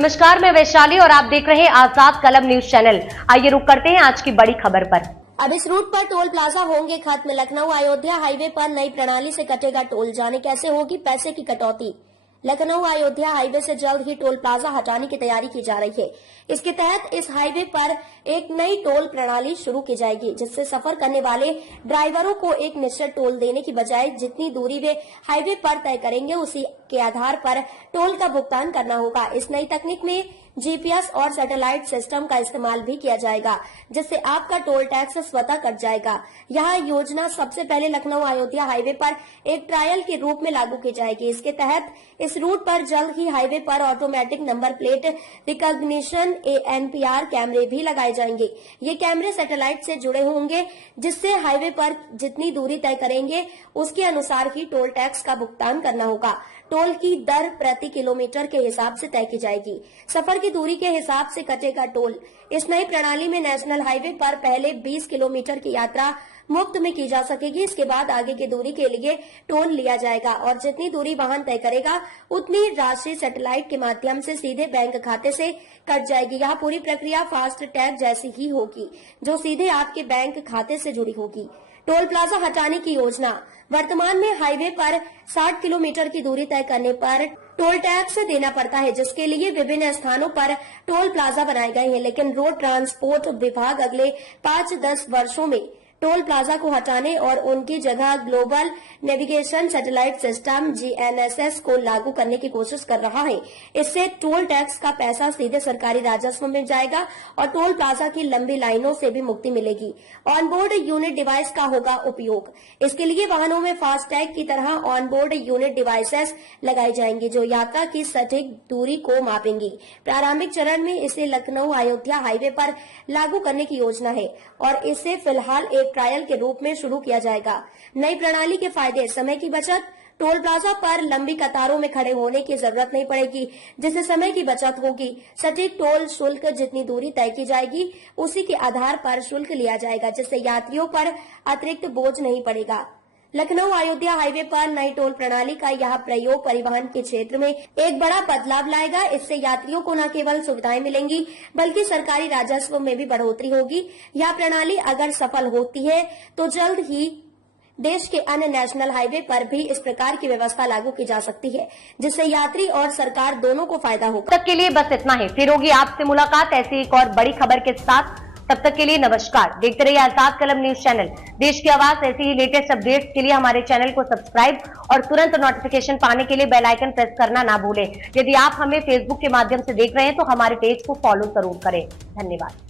नमस्कार, मैं वैशाली और आप देख रहे हैं आजाद कलम न्यूज चैनल। आइए रुक करते हैं आज की बड़ी खबर पर। अब इस रूट पर टोल प्लाजा होंगे खत्म। लखनऊ अयोध्या हाईवे पर नई प्रणाली से कटेगा टोल। जाने कैसे होगी पैसे की कटौती। लखनऊ अयोध्या हाईवे से जल्द ही टोल प्लाजा हटाने की तैयारी की जा रही है। इसके तहत इस हाईवे पर एक नई टोल प्रणाली शुरू की जाएगी, जिससे सफर करने वाले ड्राइवरों को एक निश्चित टोल देने की बजाय जितनी दूरी वे हाईवे पर तय करेंगे उसी के आधार पर टोल का भुगतान करना होगा। इस नई तकनीक में जीपीएस और सैटेलाइट सिस्टम का इस्तेमाल भी किया जाएगा, जिससे आपका टोल टैक्स स्वतः कट जाएगा। यह योजना सबसे पहले लखनऊ अयोध्या हाईवे पर एक ट्रायल के रूप में लागू की जाएगी। इसके तहत इस रूट पर जल्द ही हाईवे पर automatic number plate recognition ANPR कैमरे भी लगाए जाएंगे। ये कैमरे सैटेलाइट से जुड़े होंगे, जिससे हाईवे पर जितनी दूरी तय करेंगे उसके अनुसार ही टोल टैक्स का भुगतान करना होगा। टोल की दर प्रति किलोमीटर के हिसाब से तय की जाएगी। सफर की दूरी के हिसाब से कटेगा टोल। इस नई प्रणाली में नेशनल हाईवे पर पहले 20 किलोमीटर की यात्रा मुफ्त में की जा सकेगी। इसके बाद आगे की दूरी के लिए टोल लिया जाएगा और जितनी दूरी वाहन तय करेगा उतनी राशि सैटेलाइट के माध्यम से सीधे बैंक खाते से कट जाएगी। यह पूरी प्रक्रिया फास्ट टैग जैसी ही होगी, जो सीधे आपके बैंक खाते से जुड़ी होगी। टोल प्लाजा हटाने की योजना। वर्तमान में हाईवे पर 60 किलोमीटर की दूरी तय करने पर टोल टैक्स देना पड़ता है, जिसके लिए विभिन्न स्थानों पर टोल प्लाजा बनाए गए हैं। लेकिन रोड ट्रांसपोर्ट विभाग अगले 5-10 वर्षों में टोल प्लाजा को हटाने और उनकी जगह global navigation satellite system GNSS को लागू करने की कोशिश कर रहा है। इससे टोल टैक्स का पैसा सीधे सरकारी राजस्व में जाएगा और टोल प्लाजा की लंबी लाइनों से भी मुक्ति मिलेगी। ऑनबोर्ड यूनिट डिवाइस का होगा उपयोग। इसके लिए वाहनों में फास्टैग की तरह ऑनबोर्ड यूनिट डिवाइसेस लगाई जाएंगी, जो यात्रा की सटीक दूरी को मापेंगी। प्रारंभिक चरण में इसे लखनऊ अयोध्या हाईवे पर लागू करने की योजना है और इसे फिलहाल एक ट्रायल के रूप में शुरू किया जाएगा। नई प्रणाली के फायदे। समय की बचत। टोल प्लाजा पर लंबी कतारों में खड़े होने की जरूरत नहीं पड़ेगी, जिससे समय की बचत होगी। सटीक टोल शुल्क। जितनी दूरी तय की जाएगी उसी के आधार पर शुल्क लिया जाएगा, जिससे यात्रियों पर अतिरिक्त बोझ नहीं पड़ेगा। लखनऊ अयोध्या हाईवे पर नई टोल प्रणाली का यह प्रयोग परिवहन के क्षेत्र में एक बड़ा बदलाव लाएगा। इससे यात्रियों को न केवल सुविधाएं मिलेंगी, बल्कि सरकारी राजस्व में भी बढ़ोतरी होगी। यह प्रणाली अगर सफल होती है तो जल्द ही देश के अन्य नेशनल हाईवे पर भी इस प्रकार की व्यवस्था लागू की जा सकती है, जिससे यात्री और सरकार दोनों को फायदा होगा। तब तक के लिए बस इतना ही। फिर होगी आपसे मुलाकात ऐसी एक और बड़ी खबर के साथ। तब तक के लिए नमस्कार। देखते रहिए आजाद कलम न्यूज चैनल। देश की आवाज। ऐसी ही लेटेस्ट अपडेट्स के लिए हमारे चैनल को सब्सक्राइब और तुरंत नोटिफिकेशन पाने के लिए बेल आइकन प्रेस करना ना भूलें। यदि आप हमें फेसबुक के माध्यम से देख रहे हैं तो हमारे पेज को फॉलो जरूर करें। धन्यवाद।